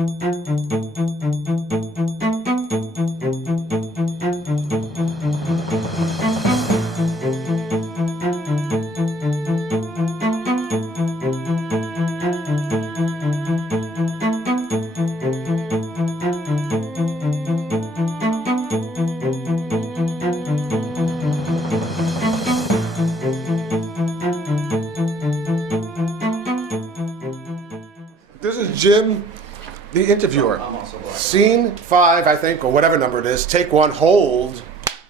This is Jim, the interviewer. Scene 5, I think, or whatever number it is. Take 1, hold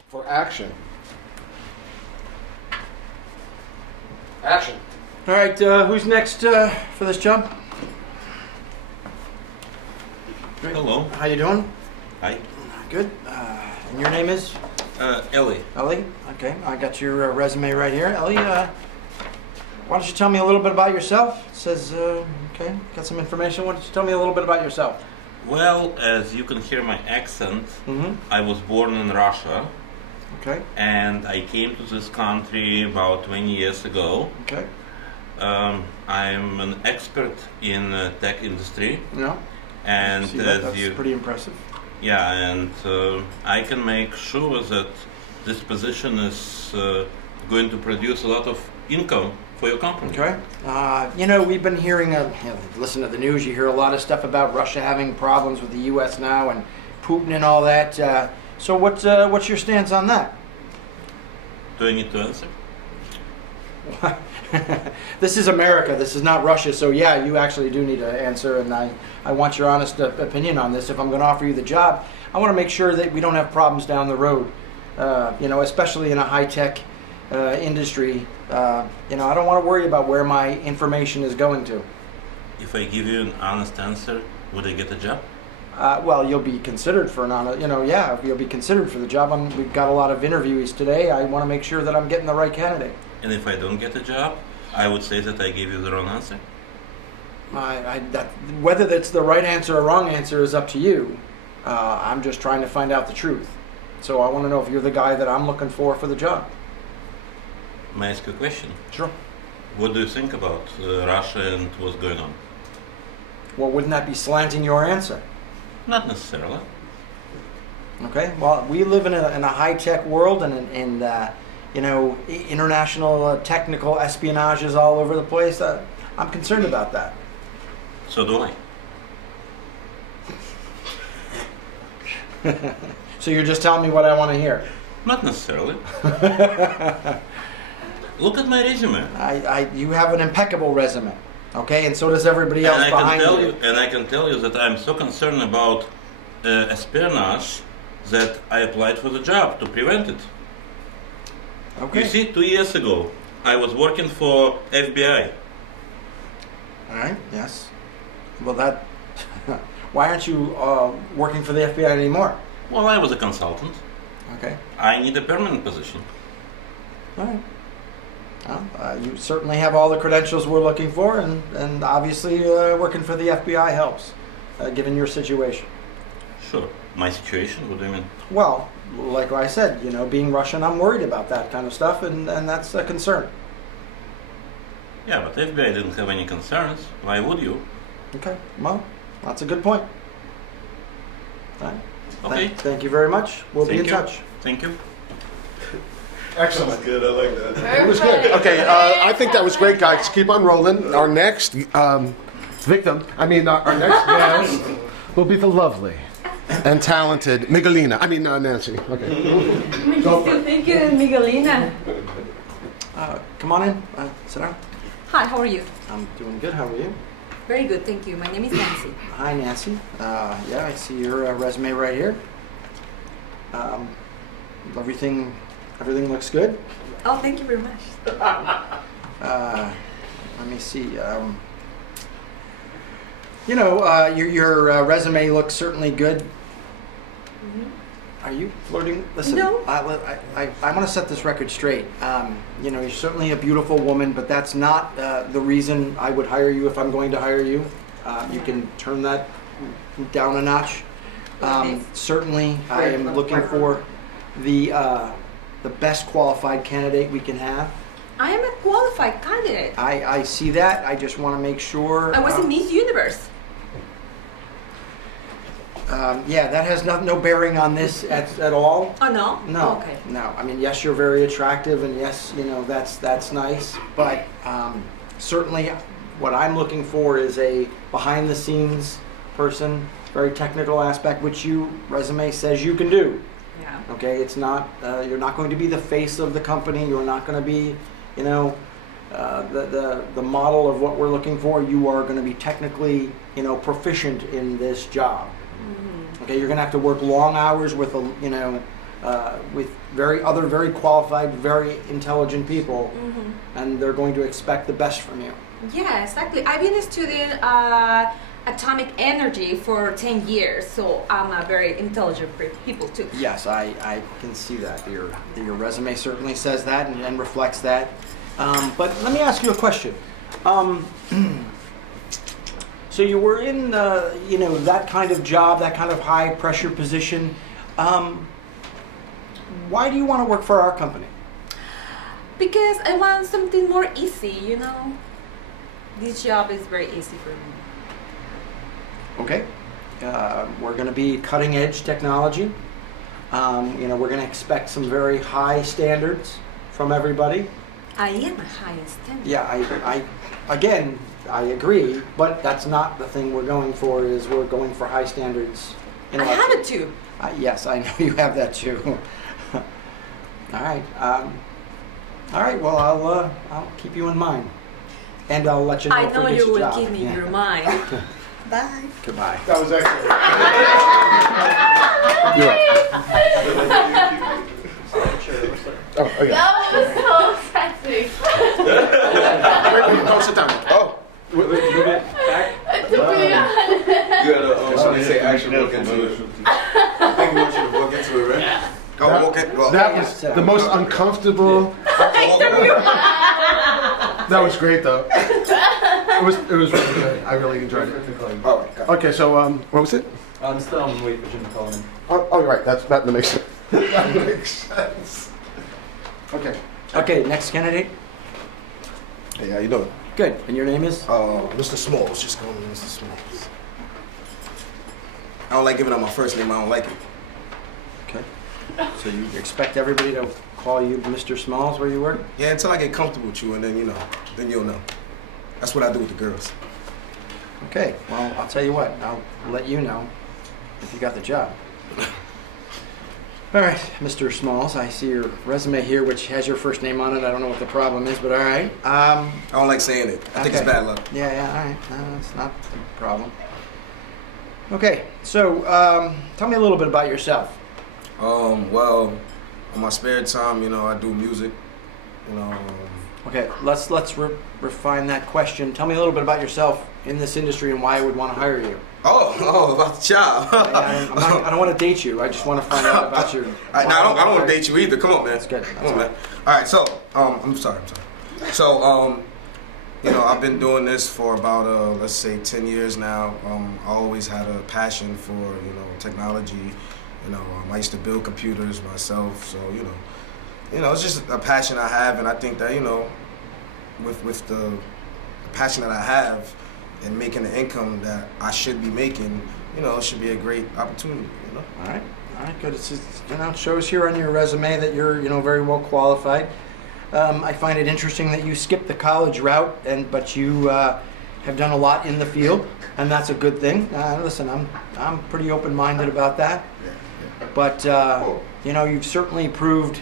for action. Action. All right, who's next for this job? Hello. How you doing? Hi. Good. And your name is? Ellie. Ellie. Okay, I got your resume right here. Ellie, why don't you tell me a little bit about yourself? It says, okay, got some information. Why don't you tell me a little bit about yourself? Well, as you can hear my accent, I was born in Russia. Okay. And I came to this country about 20 years ago. Okay. I'm an expert in tech industry. Yeah. And that's pretty impressive. Yeah, and I can make sure that this position is going to produce a lot of income for your company. Okay. You know, we've been hearing, listen to the news, you hear a lot of stuff about Russia having problems with the U.S. now and Putin and all that. So what's your stance on that? Do I need to answer? This is America. This is not Russia. So yeah, you actually do need to answer, and I want your honest opinion on this. If I'm going to offer you the job, I want to make sure that we don't have problems down the road. You know, especially in a high-tech industry. You know, I don't want to worry about where my information is going to. If I give you an honest answer, would I get a job? Well, you'll be considered for an honest, you know, yeah, you'll be considered for the job. We've got a lot of interviewees today. I want to make sure that I'm getting the right candidate. And if I don't get a job, I would say that I gave you the wrong answer. Whether that's the right answer or wrong answer is up to you. I'm just trying to find out the truth. So I want to know if you're the guy that I'm looking for the job. May I ask you a question? Sure. What do you think about Russia and what's going on? Well, wouldn't that be slanting your answer? Not necessarily. Okay. Well, we live in a high-tech world, and you know, international technical espionage is all over the place. I'm concerned about that. So do I. So you're just telling me what I want to hear? Not necessarily. Look at my resume. You have an impeccable resume, okay, and so does everybody else behind you. And I can tell you that I'm so concerned about espionage that I applied for the job to prevent it. Okay. You see, 2 years ago, I was working for FBI. All right. Yes. Well, that. Why aren't you working for the FBI anymore? Well, I was a consultant. Okay. I need a permanent position. All right. Well, you certainly have all the credentials we're looking for, and obviously working for the FBI helps, given your situation. Sure. My situation? What do you mean? Well, like I said, you know, being Russian, I'm worried about that kind of stuff, and that's a concern. Yeah, but FBI didn't have any concerns. Why would you? Okay. Well, that's a good point. All right. Okay. Thank you very much. We'll be in touch. Thank you. Excellent. That's good. I like that. It was good. Okay, I think that was great, guys. Keep on rolling. Our next victim, our next guest will be the lovely and talented Miguelina. Nancy. Okay. Go for it. Thank you, Miguelina. Come on in. Sit down. Hi, how are you? I'm doing good. How are you? Very good, thank you. My name is Nancy. Hi, Nancy. Yeah, I see your resume right here. Everything looks good. Oh, thank you very much. Let me see. You know, your resume looks certainly good. Are you flirting? Listen, No. I want to set this record straight. You know, you're certainly a beautiful woman, but that's not the reason I would hire you if I'm going to hire you. You can turn that down a notch. Certainly, I am looking for the best qualified candidate we can have. I am a qualified candidate. I see that. I just want to make sure. I was in Miss Universe. Yeah, that has no bearing on this at all. Oh no? No, Okay. no. I mean, yes, you're very attractive, and yes, you know that's nice. But certainly, what I'm looking for is a behind-the-scenes person, very technical aspect, which your resume says you can do. Yeah. Okay, it's not. You're not going to be the face of the company. You're not going to be, you know, the model of what we're looking for. You are going to be technically, you know, proficient in this job. Okay, you're going to have to work long hours with with very qualified, very intelligent people, and they're going to expect the best from you. Yeah, exactly. I've been studying atomic energy for 10 years, so I'm a very intelligent people too. Yes, I can see that. Your resume certainly says that and reflects that. But let me ask you a question. So you were in, you know, that kind of job, that kind of high pressure position. Why do you want to work for our company? Because I want something more easy, you know. This job is very easy for me. Okay. We're going to be cutting edge technology. You know, we're going to expect some very high standards from everybody. I am a high standard. Yeah, again, I agree, but that's not the thing we're going for. Is we're going for high standards. I have it too. Yes, I know you have that too. All right. All right. Well, I'll keep you in mind, and I'll let you know. I if know we get you will job. keep me in your mind. Bye. Goodbye. That was excellent. Oh, okay. That was so sexy. Wait, don't sit down. Oh. To be honest. You gotta, somebody say action, walk into it. I think we want you to walk into it, right? Go walk it. Well, That was the most uncomfortable. That was great, though. It was really good. I really enjoyed it. Oh, Okay, so what was it? I'm still on the wait for Jim to call in. Oh, right. That makes sense. That makes sense. Okay. Okay. Next candidate. hey, how you doing? Good. And your name is? Mr. Smalls. Just call me Mr. Smalls. I don't like giving out my first name. I don't like it. Okay. So you expect everybody to call you Mr. Smalls where you work? Yeah, until I get comfortable with you, and then then you'll know. That's what I do with the girls. Okay. Well, I'll tell you what. I'll let you know if you got the job. All right, Mr. Smalls. I see your resume here, which has your first name on it. I don't know what the problem is, but all right. I don't like saying it. I think it's Okay. bad luck. Yeah, all right. No, it's not a problem. Okay, so tell me a little bit about yourself. Well, on my spare time, I do music. Okay, let's refine that question. Tell me a little bit about yourself in this industry and why I would want to hire you. Oh, about the job. I don't want to date you. I just want to find out about your. I don't want to date you either. Come on, man. That's good. Come on, man. All right, so I'm sorry. So I've been doing this for about let's say 10 years now. I always had a passion for technology. I used to build computers myself, so it's just a passion I have, and I think that with the passion that I have and making the income that I should be making, it should be a great opportunity. All right, good. It's just, it shows here on your resume that you're very well qualified. I find it interesting that you skipped the college route, but you have done a lot in the field, and that's a good thing. Listen, I'm pretty open-minded about that. But you've certainly proved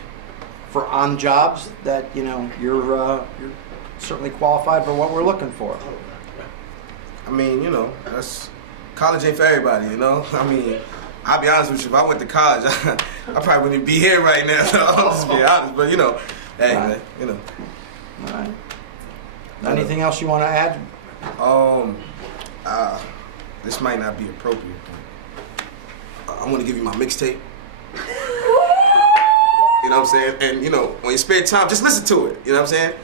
for on jobs that you're certainly qualified for what we're looking for. I mean, that's college ain't for everybody. I mean, I'll be honest with you. If I went to college, I probably wouldn't be here right now. I'll just be honest. But hey, Right. man, All right. Anything else you want to add? This might not be appropriate. But I'm gonna give you my mixtape. You know what I'm saying? And on your spare time, just listen to it. You know what I'm saying?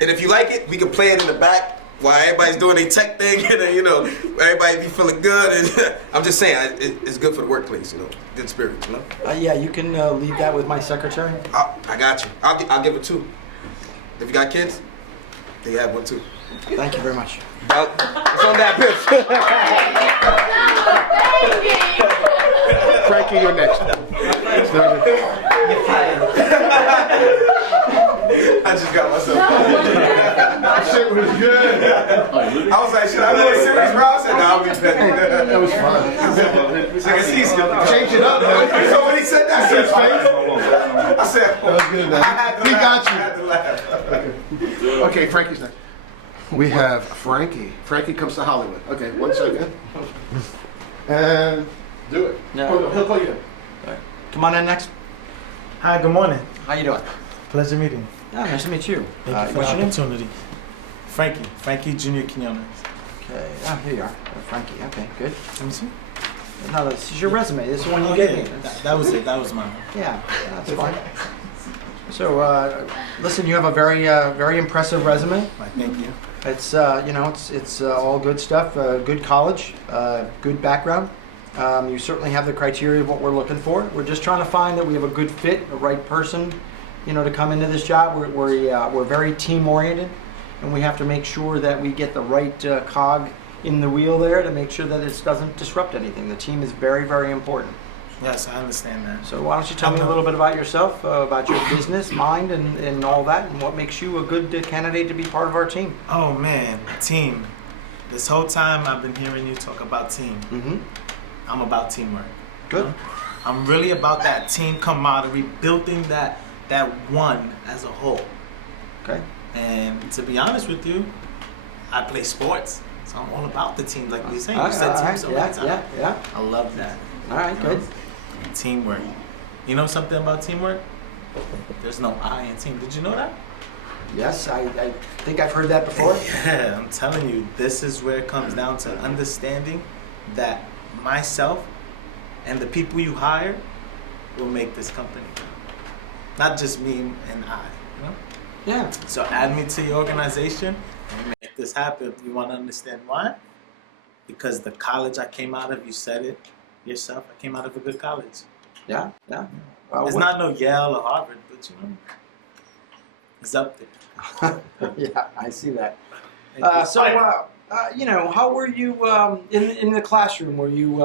And if you like it, we can play it in the back while everybody's doing their tech thing, and everybody be feeling good. And I'm just saying, it's good for the workplace. Good spirit. Yeah, you can leave that with my secretary. I got you. I'll give it two. If you got kids, they have one too. Thank you very much. It's on that bitch. Thank you. Frankie, you're next. I just got myself. That shit was good. I was like, should I do a serious bro? I said, nah, I'll be petty. That was fun. I can see he's skipping. Change it up, man. So when he said that, His face. I said, That was good, man. I had to He laugh. got you. I had to laugh. Okay, Frankie's next. We have Frankie. Frankie comes to Hollywood. Okay, 1 second. And do it. Yeah. Oh, no, he'll call you. Come on in next. Hi, good morning. How you doing? Pleasure meeting you. Yeah, nice to meet you. Thank you for What's the your name? opportunity. Frankie Jr. Quinones. Okay. Ah, here you are. Frankie. Okay, good. Let me see. No, this is your resume. This is the one you Oh, gave yeah, me. that was it. That was mine. Yeah, that's fine. So, listen, you have a very impressive resume. Why, thank you. It's it's all good stuff. Good college, good background. You certainly have the criteria of what we're looking for. We're just trying to find that we have a good fit, the right person, to come into this job. We're very team oriented, and we have to make sure that we get the right cog in the wheel there to make sure that it doesn't disrupt anything. The team is very, very important. Yes, I understand that. So why don't you tell me a little bit about yourself, about your business, mind, and all that, and what makes you a good candidate to be part of our team? Oh man, team. This whole time I've been hearing you talk about team. Mm-hmm. I'm about teamwork. Good. I'm really about that team camaraderie, building that one as a whole. Okay. And to be honest with you, I play sports, so I'm all about the team. Like we say, All you said right, team so many times. yeah. I love that. All right, good. Teamwork. You know something about teamwork? There's no I in team. Did you know that? Yes, I think I've heard that before. Yeah, I'm telling you, this is where it comes down to understanding that myself and the people you hire will make this company. Not just me and I, Yeah. So add me to your organization and make this happen. You want to understand why? Because the college I came out of, you said it yourself, I came out of a good college. Yeah. It's not no Yale or Harvard, but it's up there. Yeah, I see that. Thank you. How were you in the classroom? Were you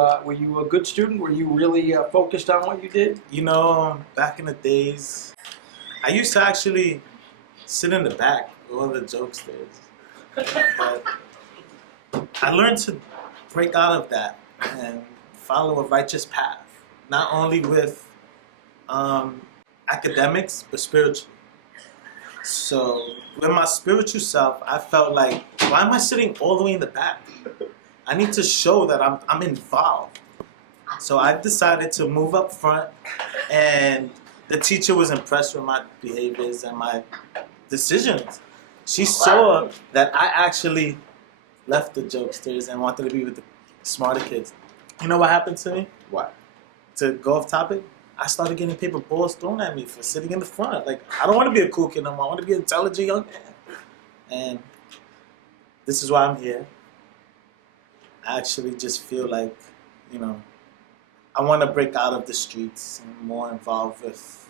a good student? Were you really focused on what you did? Back in the days, I used to actually sit in the back with all the jokesters. But I learned to break out of that and follow a righteous path, not only with academics, but spiritually. So with my spiritual self, I felt like, why am I sitting all the way in the back? I need to show that I'm involved. So I decided to move up front, and the teacher was impressed with my behaviors and my decisions. She saw that I actually left the jokesters and wanted to be with the smarter kids. You know what happened to me? What? To go off topic, I started getting paper balls thrown at me for sitting in the front. Like, I don't want to be a cool kid no more. I want to be an intelligent young man. And this is why I'm here. I actually just feel like, I want to break out of the streets and more involved with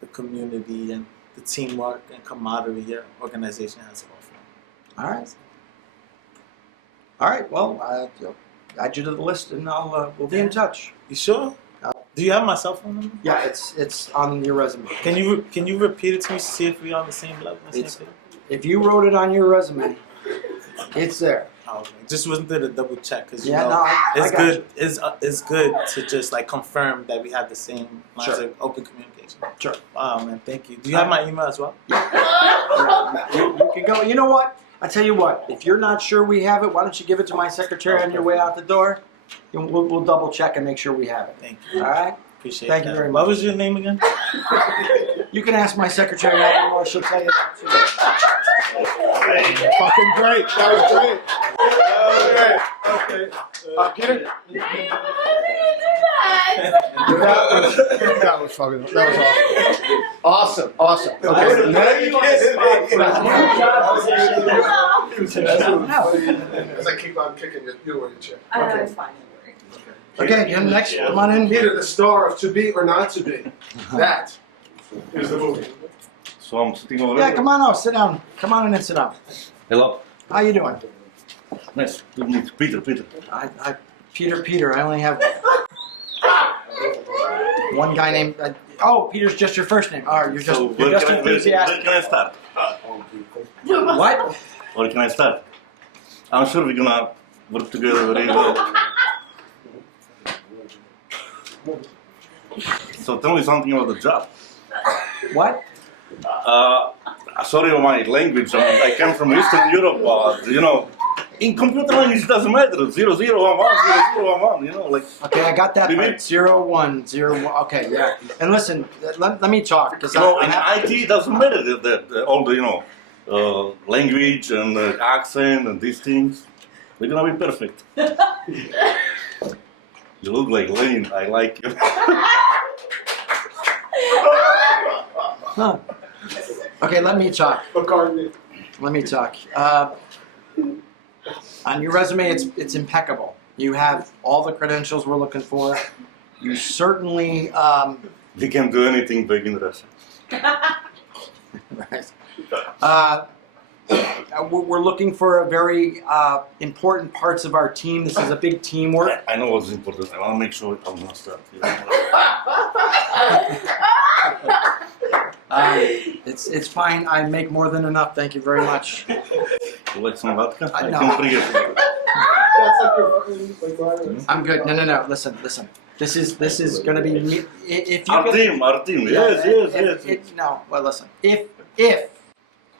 the community and the teamwork and camaraderie your organization has to offer. All right. All right. Well, I'll add you to the list, and we'll be in touch. You sure? Do you have my cell phone number? Yeah, it's on your resume. Can you repeat it to me to see if we're on the same level? If you wrote it on your resume, it's there. Oh, okay. Just wasn't there to double check because I it's got good. It's good to just like confirm that we have the same lines of open communication. Sure. Wow, man, thank you. Do you have my email as well? You can go. You know what? I tell you what. If you're not sure we have it, why don't you give it to my secretary on your way out the door? And we'll double check and make sure we have it. Thank you. All right. Appreciate Thank that. you very What much. was your name again? You can ask my secretary out the door. She'll tell you that too. Fucking great. That was great. Okay. Peter? That was fucking. That was awesome. Okay. As I keep on kicking you in your chair. It's fine. Okay, and next, come on in. Peter, the star of To Be or Not to Be. That is the movie. So I'm sitting over Yeah, there. come on out. Sit down. Come on in and sit down. Hello. How you doing? Nice. Good meet. Peter. Peter. I only have. one guy named. Oh, Peter's just your first name. Oh, you're just So you're just where enthusiastic. can I start? What? Where can I start? I'm sure we're gonna work together very well. So tell me something about the job. What? Sorry for my language. I come from Eastern Europe, you know. In computer language, it doesn't matter. 0, 0, 1, 1, 0, 0, 1, 1. You know, like. Okay, I got that. Maybe- Right. 0, 1, 0, 1. Okay, yeah. And listen, let me talk because No, in IT, it doesn't matter that all the language and accent and these things. We're gonna be perfect. You look like Lane. I like you. Huh. Okay, let me talk. Let me talk. On your resume, it's impeccable. You have all the credentials we're looking for. You certainly. We can do anything big in Russia. Right. We're looking for a very important parts of our team. This is a big teamwork. I know what's important. I want to make sure I'm not start. It's fine. I make more than enough. Thank you very much. You like some vodka? I No. can bring it. I'm good. No. Listen. This is going to be me. If you Our get- team. Yes. No. Well, listen. If you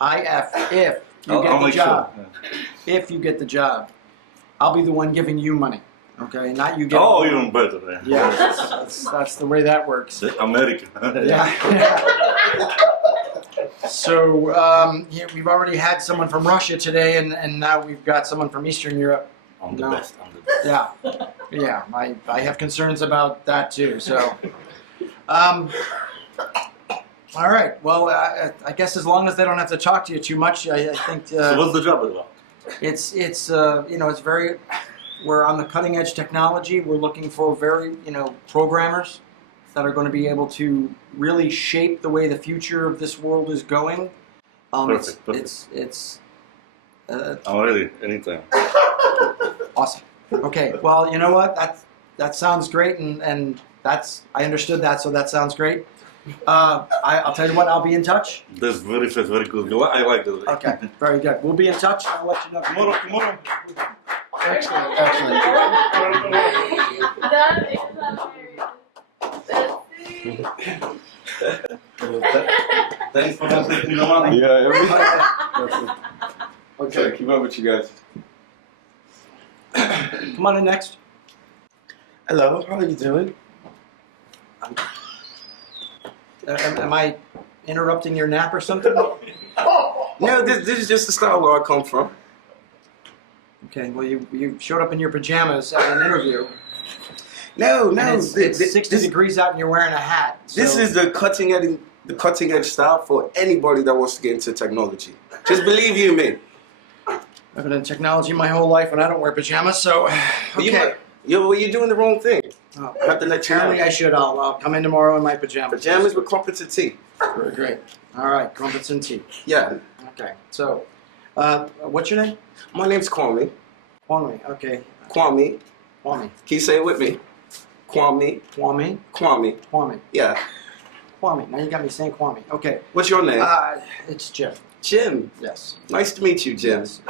I'll get the make job, sure. if you get the job, I'll be the one giving you money. Okay, not you getting. Oh, even better. Yeah, that's the way that works. America. Yeah. So we've already had someone from Russia today, and now we've got someone from Eastern Europe. I'm the No. best. Yeah. I have concerns about that too. So, all right. Well, I guess as long as they don't have to talk to you too much, I think So what's the job about? it's it's very. We're on the cutting edge technology. We're looking for very programmers that are going to be able to really shape the way the future of this world is going. Perfect. It's I'm ready anytime. awesome. Okay, well, you know what? That sounds great, and I understood that, so that sounds great. I'll tell you what. I'll be in touch. That's very fast, very good. I like that. Okay, very good. We'll be in touch. I'll let you know Tomorrow. Excellent. That is hilarious. Thanks for taking the money. Yeah, okay, keep up with you guys. Come on in next. Hello, how are you doing? Am I interrupting your nap or something? No, this is just the style where I come from. Okay, well, you showed up in your pajamas at an interview. No, And it's 60 degrees out and you're wearing a hat. This so- is the cutting edge style for anybody that wants to get into technology. Just believe you me. I've been in technology my whole life and I don't wear pajamas, so okay. You're doing the wrong thing. Oh, I have to let you apparently know. I should. I'll come in tomorrow in my pajamas. Pajamas with crumpets and tea. Very great. All right, crumpets and tea. Yeah. Okay, so what's your name? My name's Kwame. Kwame. Okay, Kwame. Kwame. Can you say it with me? Kwame. Kwame. Kwame. Kwame. Yeah. Kwame. Now you got me saying Kwame. Okay. What's your name? It's Jim. Jim. Yes. Nice to meet you, Jim. Yes.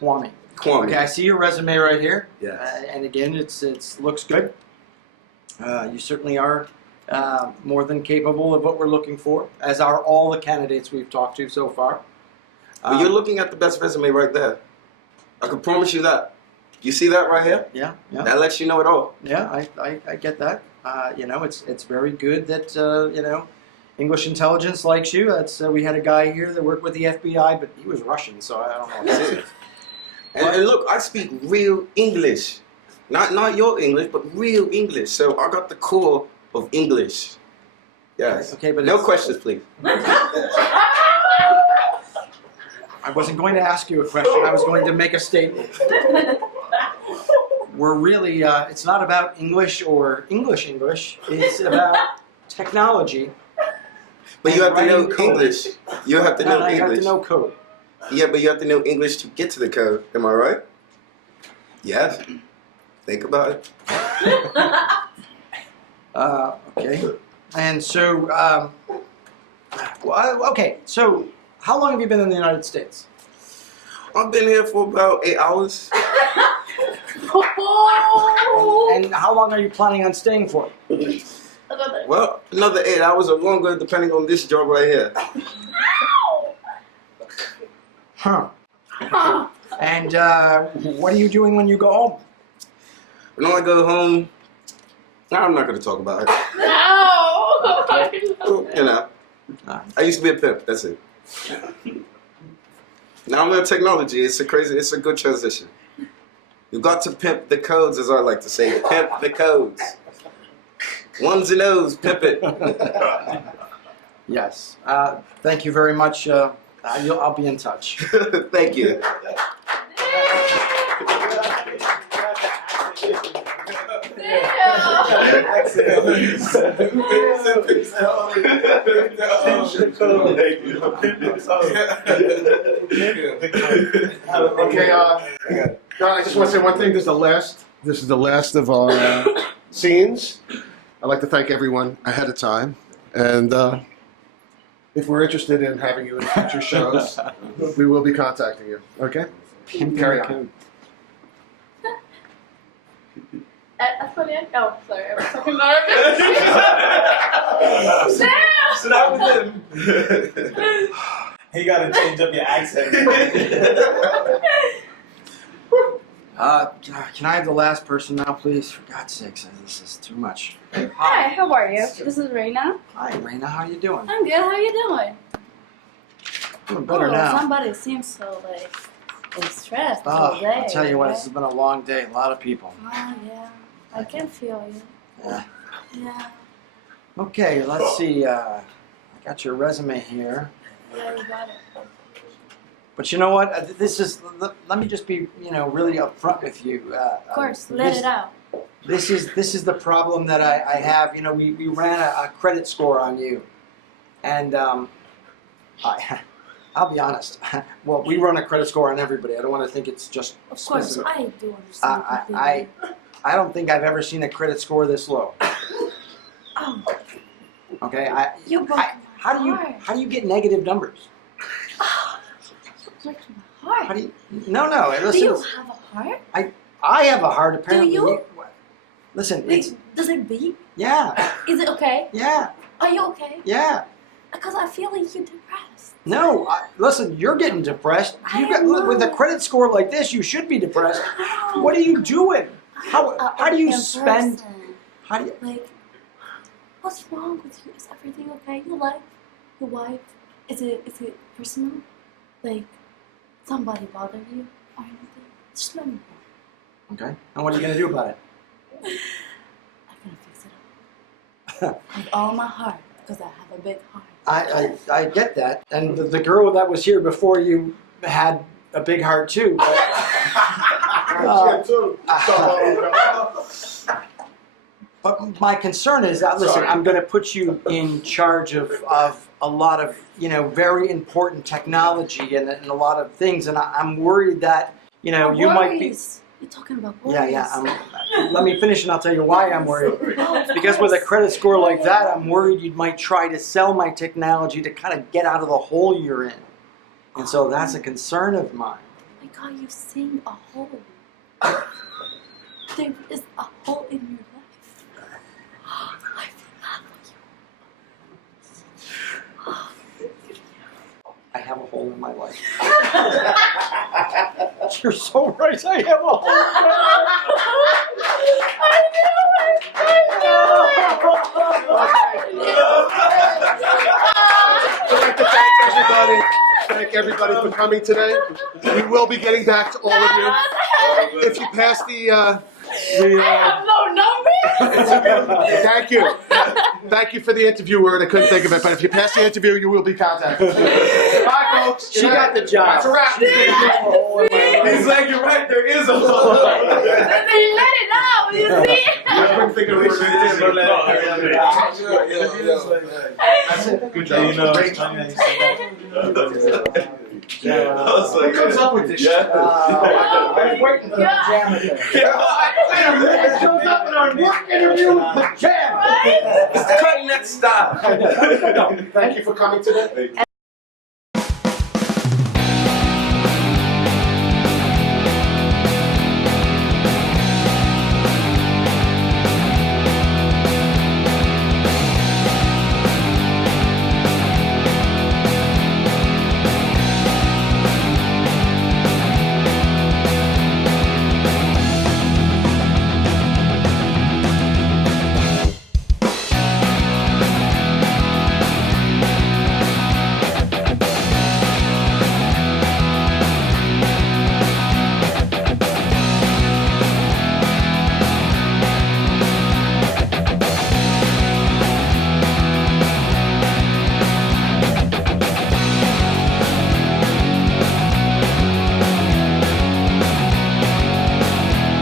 Kwame. Kwame. Okay, I see your resume right here. Yes. And again, it looks good. You certainly are more than capable of what we're looking for, as are all the candidates we've talked to so far. Well, you're looking at the best resume right there. I can promise you that. You see that right here? Yeah, yeah, That lets you know it all. yeah. I get that. It's very good that English intelligence likes you. That's we had a guy here that worked with the FBI, but he was Russian, so I don't know what this is. And look, I speak real English. Not your English, but real English. So I got the core of English. Yes. Okay, but no it's- questions, please. I wasn't going to ask you a question. I was going to make a statement. We're really, it's not about English or English. It's about technology. But you have to know Writing code. English. You have to know And I have English. to know code. Yeah, but you have to know English to get to the code. Am I right? Yes. Think about it. Okay. And so, okay. So, how long have you been in the United States? I've been here for about 8 hours. And how long are you planning on staying for? Well, another 8 hours or longer, depending on this job right here. Huh. And what are you doing when you go home? When I go home, I'm not going to talk about it. No! You know, I used to be a pimp. That's it. Now I'm in technology. It's a good transition. You got to pimp the codes, as I like to say. Pimp the codes. Ones and O's, pimp it. Yes. Thank you very much. I'll be in touch. Thank you. Okay, I just want to say one thing. This is the last of our scenes. I'd like to thank everyone ahead of time. And if we're interested in having you in future shows, we will be contacting you. Okay? Carry on. Oh, sorry, I was talking garbage. Sit down with him. You gotta change up your accent. Can I have the last person now, please? For God's sakes, this is too much. Hi, how are you? This is Reina. Hi, Raina. How are you doing? I'm good. How are you doing? Doing better now. Somebody seems so stressed Oh, all day. I'll tell you what, right? this has been a long day. A lot of people. Oh yeah, I can feel you. Yeah. Yeah. Okay, let's see. I got your resume here. Yeah, you got it. But you know what? Let me just be, really upfront with you. Of course, let it out. This is the problem that I have. We ran a credit score on you, and I'll be honest. Well, we run a credit score on everybody. I don't want to think it's just. Of course, I do understand completely. I don't think I've ever seen a credit score this low. Oh. Okay, You broke my heart. how do you get negative numbers? Broke my heart. How do you? No. Listen, Do you have a heart? I have a heart. Apparently. Do you? Listen, Wait, does it beat? yeah, Is it okay? yeah, Are you okay? yeah. Because I feel like you're depressed. No, listen, you're getting depressed. With a credit score like this, you should be depressed. What are you doing? How do you spend? Person. How do you? Like, what's wrong with you? Is everything okay? Your wife? Is it personal? Like, somebody bother you or anything? Just let me know. Okay. And what are you gonna do about it? I'm gonna fix it up. With all my heart, because I have a big heart. I get that. And the girl that was here before you had a big heart too. But my concern is that, listen, I'm going to put you in charge of a lot of, very important technology and a lot of things. And I'm worried that, you might be... You're talking about worries. Yeah. Let me finish and I'll tell you why I'm worried. Because with a credit score like that, I'm worried you might try to sell my technology to kind of get out of the hole you're in. And so that's a concern of mine. Oh my God, you've seen a hole. There is a hole in your life. I feel bad for you. I have a hole in my life. You're so right, I have a hole in I'd like to thank everybody for coming today. We will be getting back to all of you. If you pass the I have no number. thank you. Thank you for the interview word. I couldn't think of it, but if you pass the interview, you will be contacted. Bye, folks. She got the job. That's a wrap. He's like, you're right, there is a hole. They let it out, you see? I couldn't think of it. Good job. Great job. Who comes up with this shit? I'm waiting for the janitor. It shows up in our work interview with the jam. Stop. Thank you for coming today.